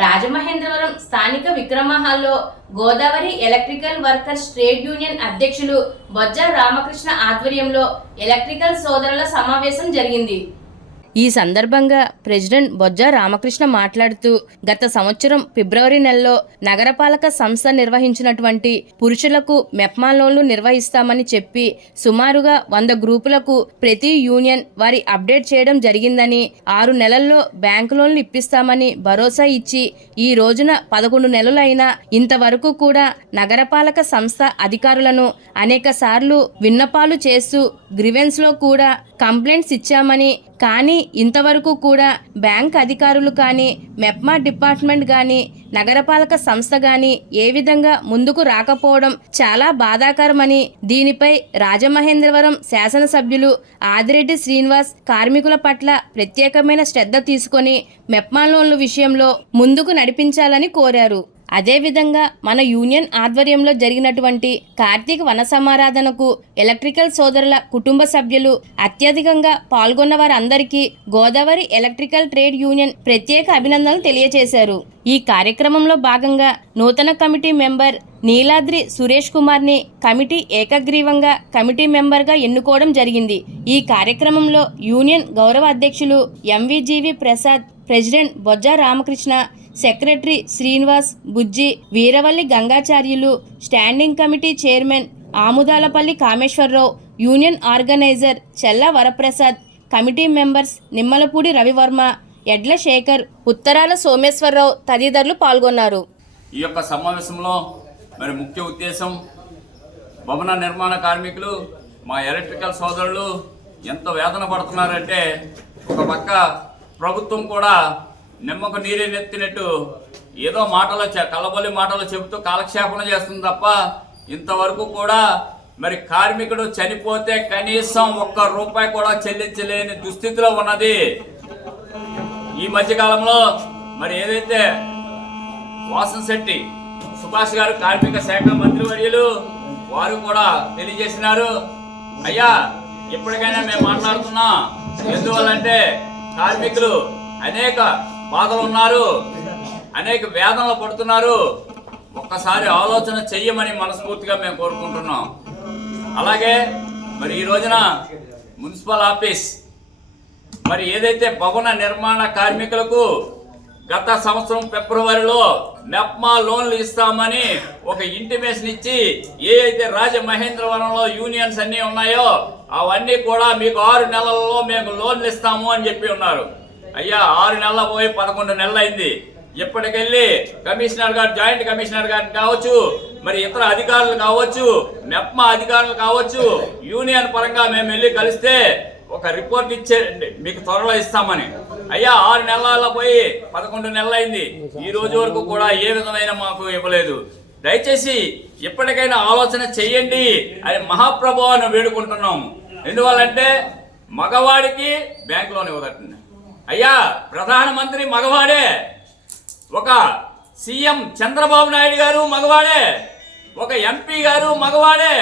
రాజమహేంద్రవరం స్థానిక విక్రమహాల్లో Godavari electrical workers trade union అధ్యక్షులు బొజ్జ రామకృష్ణ ఆధ్వర్యంలో ఎలక్ట్రికల్ సోదరుల సమావేశం జరిగింది. ఈ సందర్భంగా ప్రెసిడెంట్ బొజ్జ రామకృష్ణ మాట్లాడుతూ గత సంవత్సరం ఫిబ్రవరి నెలలో నగరపాలక సంస్థ నిర్వహించినటువంటి పురుషులకు మెప్మా లోన్లు నిర్వహిస్తామని చెప్పి సుమారుగా 100 గ్రూపులకు ప్రతి యూనియన్ వారి అప్డేట్ చేయడం జరిగిందని, 6 నెలల్లో బ్యాంకు లోన్లు ఇప్పిస్తామని భరోసా ఇచ్చి ఈ రోజున 11 నెలలైనా ఇంతవరకు కూడా నగరపాలక సంస్థ అధికారులను అనేక సార్లు విన్నపాలు చేస్తూ గ్రీవెన్స్ లో కూడా కంప్లైంట్స్ ఇచ్చామని, కానీ ఇంతవరకు కూడా బ్యాంక్ అధికారులు కానీ మెప్మా డిపార్ట్మెంట్ కానీ నగరపాలక సంస్థ కానీ ఏ విధంగా ముందుకు రాకపోవడం చాలా బాధాకరమని, దీనిపై రాజమహేంద్రవరం శాసనసభ్యులు ఆదిరెడ్డి శ్రీనివాస్ కార్మికుల పట్ల ప్రత్యేకమైన శ్రద్ధ తీసుకొని మెప్మా లోన్ల విషయంలో ముందుకు నడిపించాలని కోరారు. అదేవిధంగా మన యూనియన్ ఆధ్వర్యంలో జరిగినటువంటి కార్తీక వన సమారాధనకు ఎలక్ట్రికల్ సోదరుల కుటుంబ సభ్యులు అత్యధికంగా పాల్గొన్న వారందరికీ గోదావరి ఎలక్ట్రికల్ ట్రేడ్ యూనియన్ ప్రత్యేక అభినందనలు తెలియజేశారు. ఈ కార్యక్రమంలో భాగంగా నూతన కమిటీ మెంబర్ నీలాద్రి సురేష్ కుమార్ని కమిటీ ఏకగ్రీవంగా కమిటీ మెంబర్గా ఎన్నుకోవడం జరిగింది. ఈ కార్యక్రమంలో యూనియన్ గౌరవ అధ్యక్షులు MVGV Prasad, president Bojja Ramakrishna, secretary Srinivas, Bujji, Veeravalli Gangacharyulu, standing committee chairman Amudalapalli Kameswararao, union organiser Chella Varaprasad, committee members Nimmalapudi Ravivarma, Edla Shekar, ఉత్తరాల సోమేశ్వరరావు తదితరులు పాల్గొన్నారు. ఈ యొక్క సమావేశంలో మరి ముఖ్య ఉద్దేశం భవన నిర్మాణ కార్మికులు మా ఎలక్ట్రికల్ సోదరులు ఎంత వేదన పడుతున్నారంటే, ఒక పక్క ప్రభుత్వం కూడా నిమ్మకు నీరే నెత్తినట్టు ఏదో మాటలు కలబొల్లి మాటలు చెబుతూ కాలక్షేపణ చేస్తుంది తప్ప ఇంతవరకు కూడా మరి కార్మికుడు చనిపోతే కనీసం ₹1 కూడా చెల్లించలేని దుస్థితిలో ఉన్నది. ఈ మధ్యకాలంలో మరి ఏదైతే వాసంశెట్టి సుభాష్ గారు కార్మిక శాఖ మంత్రివర్యులు వారు కూడా తెలియజేసినారు, అయ్యా ఇప్పటికైనా మేము మాట్లాడుతున్నాం, ఎందువల్లంటే కార్మికులు అనేక బాధలు ఉన్నారు, అనేక వేదనలు పడుతున్నారు, ఒక్కసారి ఆలోచన చెయ్యమని మనస్ఫూర్తిగా మేము కోరుకుంటున్నాం. అలాగే మరి ఈ రోజున మున్సిపల్ ఆఫీస్ మరి ఏదైతే భవన నిర్మాణ కార్మికులకు గత సంవత్సరం ఫిబ్రవరిలో మెప్మా లోన్లు ఇస్తామని ఒక ఇంటిమేషన్ ఇచ్చి ఏ అయితే రాజమహేంద్రవరంలో యూనియన్స్ అన్నీ ఉన్నాయో అవన్నీ కూడా మీకు 6 నెలల్లో మేము లోన్లు ఇస్తాము అని చెప్పి ఉన్నారు. అయ్యా 6 నెలలు పోయి 11 నెలలు అయింది. ఇప్పటికెళ్ళి కమిషనర్ గారు, జాయింట్ కమిషనర్ గారు కావచ్చు, మరి ఇతర అధికారులు కావచ్చు, మెప్మా అధికారులు కావచ్చు, యూనియన్ పరంగా మేము వెళ్ళి కలిస్తే ఒక రిపోర్ట్ ఇచ్చే మీకు త్వరలో ఇస్తామని, అయ్యా 6 నెలల పోయి 11 నెలలు అయింది, ఈ రోజు వరకు కూడా ఏ విధమైన మాకు ఇవ్వలేదు. దయచేసి ఎప్పటికైనా ఆలోచన చెయ్యండి అని మహాప్రభువును వేడుకుంటున్నాము. ఎందువల్లంటే మగవాడికి బ్యాంక్ లోన్ ఇవ్వదండి. అయ్యా ప్రధానమంత్రి మగవాడే, ఒక సీఎం చంద్రబాబు నాయుడు గారు మగవాడే, ఒక ఎంపీ గారు మగవాడే,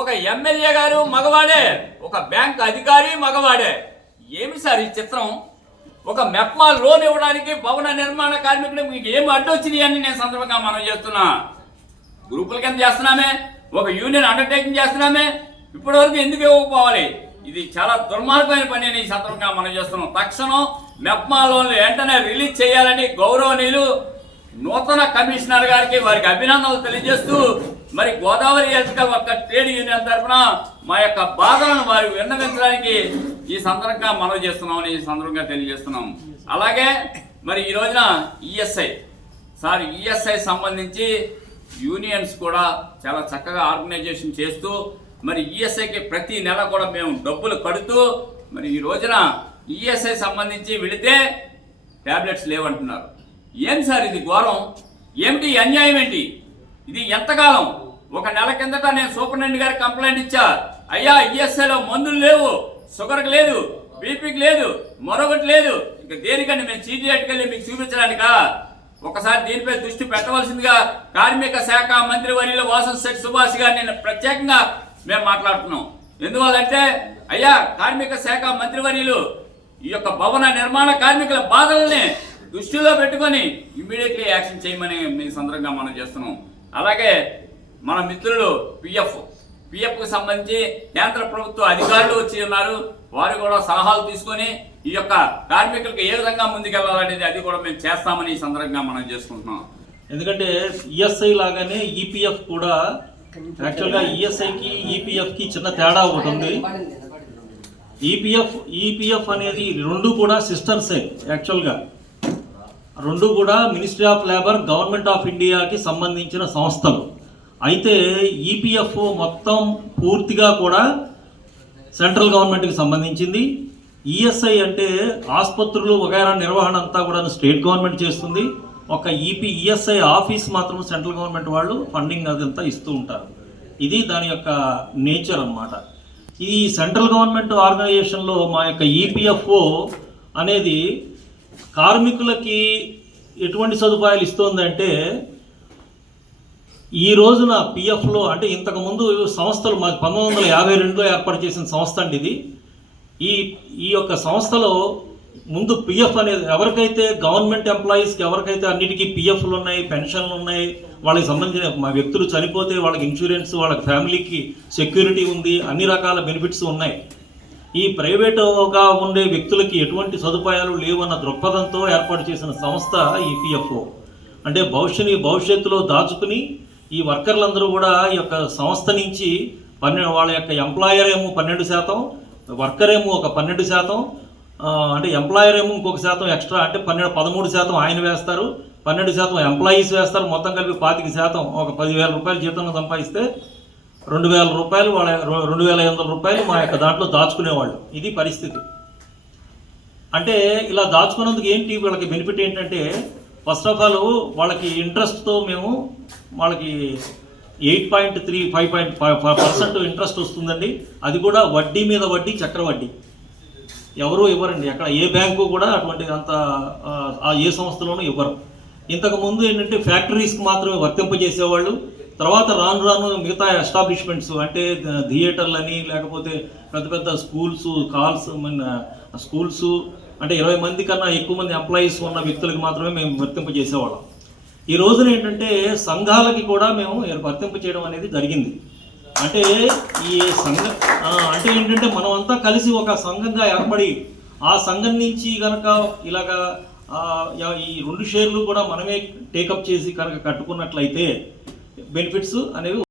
ఒక ఎమ్మెల్యే గారు మగవాడే, ఒక బ్యాంక్ అధికారి మగవాడే. ఏమి సార్ ఈ చిత్రం? ఒక మెప్మా లోన్ ఇవ్వడానికి భవన నిర్మాణ కార్మికులు మీకు ఏమి అడ్డొచ్చినాయి అని నేను సందర్భంగా మనం చేస్తున్నా. గ్రూపుల కింద చేస్తున్నామే, ఒక యూనియన్ అండర్టేకింగ్ చేస్తున్నామే, ఇప్పటి వరకు ఎందుకు ఇవ్వకపోవాలి? ఇది చాలా దుర్మార్గమైన పని అని ఈ సందర్భంగా మనం చేస్తున్నాం. తక్షణం మెప్మా లోన్లు వెంటనే రిలీజ్ చేయాలని గౌరవనీయులు నూతన కమిషనర్ గారికి వారికి అభినందనలు తెలియజేస్తూ, మరి Godavari electrical worker trade union తరఫున మా యొక్క బాధలను వారు విన్నవించడానికి ఈ సందర్భంగా మనవి చేస్తున్నామని ఈ సందర్భంగా తెలియజేస్తున్నాం. అలాగే మరి ఈ రోజున ఈఎస్ఐ సంబంధించి యూనియన్స్ కూడా చాలా చక్కగా ఆర్గనైజేషన్ చేస్తూ మరి ఈఎస్ఐకి ప్రతి నెల కూడా మేము డబ్బులు కడుతూ, మరి ఈ రోజున ఈఎస్ఐ సంబంధించి వెళితే ట్యాబ్లెట్స్ లేవంటున్నారు. ఏం సార్ ఇది ఘోరం? ఏమిటి అన్యాయం? ఏంటి ఇది? ఎంతకాలం? ఒక నెల కిందట నేను సూపరింటెండెంట్ గారికి కంప్లైంట్ ఇచ్చా, అయ్యా ఈఎస్ఐలో మందులు లేవు, షుగర్కి లేదు, బీపీకి లేదు, మరొకటి లేదు, ఇక దేనికంటే మేము చీటీఎట్కెళ్ళి మీకు చూపించడానికా? ఒకసారి దీనిపై దృష్టి పెట్టవలసిందిగా కార్మిక శాఖ మంత్రి వర్యులు వాసంశెట్టి సుభాష్ గారు నేను ప్రత్యేకంగా మేము మాట్లాడుతున్నాం. ఎందువల్లంటే అయ్యా కార్మిక శాఖ మంత్రివర్యులు ఈ యొక్క భవన నిర్మాణ కార్మికుల బాధల్ని దృష్టిలో పెట్టుకొని ఇమ్మీడియట్లీ యాక్షన్ చేయమని మీ సందర్భంగా మనం చేస్తున్నాం. అలాగే మన మిత్రులు పిఎఫ్కు సంబంధించి కేంద్ర ప్రభుత్వ అధికారులు వచ్చి ఉన్నారు. వారు కూడా సలహాలు తీసుకొని ఈ యొక్క కార్మికులకు ఏ విధంగా ముందుకెళ్లాలనేది అది కూడా మేము చేస్తామని ఈ సందర్భంగా మనం చేసుకుంటున్నాం. ఎందుకంటే ఈఎస్ఐ లాగానే ఈపీఎఫ్ కూడా యాక్చువల్గా ఈఎస్ఐకి ఈపీఎఫ్కి చిన్న తేడా ఒకటి ఉంది. ఈపీఎఫ్ అనేది రెండు కూడా సిస్టర్సే. యాక్చువల్గా రెండు కూడా ministry of labour, government of ఇండియాకి సంబంధించిన సంస్థలు. అయితే ఈపీఎఫ్ మొత్తం పూర్తిగా కూడా సెంట్రల్ గవర్నమెంట్కి సంబంధించింది. ఈఎస్ఐ అంటే ఆసుపత్రులు వగైరా నిర్వహణ అంతా కూడా స్టేట్ గవర్నమెంట్ చేస్తుంది. ఒక ఈఎస్ఐ ఆఫీస్ మాత్రం సెంట్రల్ గవర్నమెంట్ వాళ్ళు ఫండింగ్ అదంతా ఇస్తూ ఉంటారు. ఇది దాని యొక్క నేచర్ అన్నమాట. ఈ సెంట్రల్ గవర్నమెంట్ ఆర్గనైజేషన్లో మా యొక్క ఈపీఎఫ్ఓ అనేది కార్మికులకి ఎటువంటి సదుపాయాలు ఇస్తుందంటే, ఈ రోజున పిఎఫ్లో అంటే ఇంతకుముందు సంస్థలు మాకు 1952లో ఏర్పాటు చేసిన సంస్థ అండి ఇది. ఈ యొక్క సంస్థలో ముందు పిఎఫ్ అనేది ఎవరికైతే గవర్నమెంట్ ఎంప్లాయీస్కి ఎవరికైతే అన్నిటికీ పిఎఫ్లు ఉన్నాయి, పెన్షన్లు ఉన్నాయి, వాళ్ళకి సంబంధించిన మా వ్యక్తులు చనిపోతే వాళ్ళకి ఇన్సూరెన్స్, వాళ్ళకి ఫ్యామిలీకి సెక్యూరిటీ ఉంది, అన్ని రకాల బెనిఫిట్స్ ఉన్నాయి. ఈ ప్రైవేటుగా ఉండే వ్యక్తులకి ఎటువంటి సదుపాయాలు లేవన్న దృక్పథంతో ఏర్పాటు చేసిన సంస్థ ఈపీఎఫ్ఓ. అంటే భవిష్యత్తులో దాచుకుని ఈ వర్కర్లందరూ కూడా ఈ యొక్క సంస్థ నుంచి వాళ్ళ యొక్క ఎంప్లాయర్ ఏమో 12%, వర్కర్ ఏమో ఒక 12%, అంటే ఎంప్లాయర్ ఏమో ఇంకొక శాతం ఎక్స్ట్రా అంటే 13% ఆయన వేస్తారు, 12% ఎంప్లాయీస్ వేస్తారు. మొత్తం కలిపి 25%, ఒక 10,000 రూపాయలు జీతం సంపాదిస్తే 2,000 రూపాయలు వాళ్ళ 2,500 రూపాయలు మా యొక్క దాంట్లో దాచుకునేవాళ్ళు. ఇది పరిస్థితి. అంటే ఇలా దాచుకున్నందుకు ఏంటి వీళ్ళకి బెనిఫిట్ ఏంటంటే, ఫస్ట్ ఆఫ్ ఆల్ వాళ్ళకి ఇంట్రెస్ట్తో మేము వాళ్ళకి 8.3 5.5% ఇంట్రెస్ట్ వస్తుందండి. అది కూడా వడ్డీ మీద వడ్డీ, చక్రవడ్డీ. ఎవరు ఇవ్వరండి, అక్కడ ఏ బ్యాంకు కూడా అటువంటి అంత ఏ సంస్థలోనూ ఇవ్వరు. ఇంతకుముందు ఏంటంటే ఫ్యాక్టరీస్కి మాత్రమే వర్తింపజేసేవాళ్ళు. తర్వాత రాను మిగతా ఎస్టాబ్లిష్మెంట్స్ అంటే థియేటర్లని, లేకపోతే పెద్ద పెద్ద స్కూల్స్ అంటే 20 మంది కన్నా ఎక్కువ మంది ఎంప్లాయీస్ ఉన్న వ్యక్తులకు మాత్రమే మేము వర్తింపజేసేవాళ్ళం. ఈ రోజున ఏంటంటే సంఘాలకి కూడా మేము వర్తింప చేయడం అనేది జరిగింది. అంటే అంటే ఏంటంటే మనం అంతా కలిసి ఒక సంఘంగా ఏర్పడి ఆ సంఘం నుంచి కనుక ఇలాగా ఈ 2 షేర్లు కూడా మనమే టేకప్ చేసి కనుక కట్టుకున్నట్లయితే బెనిఫిట్స్ అనేవి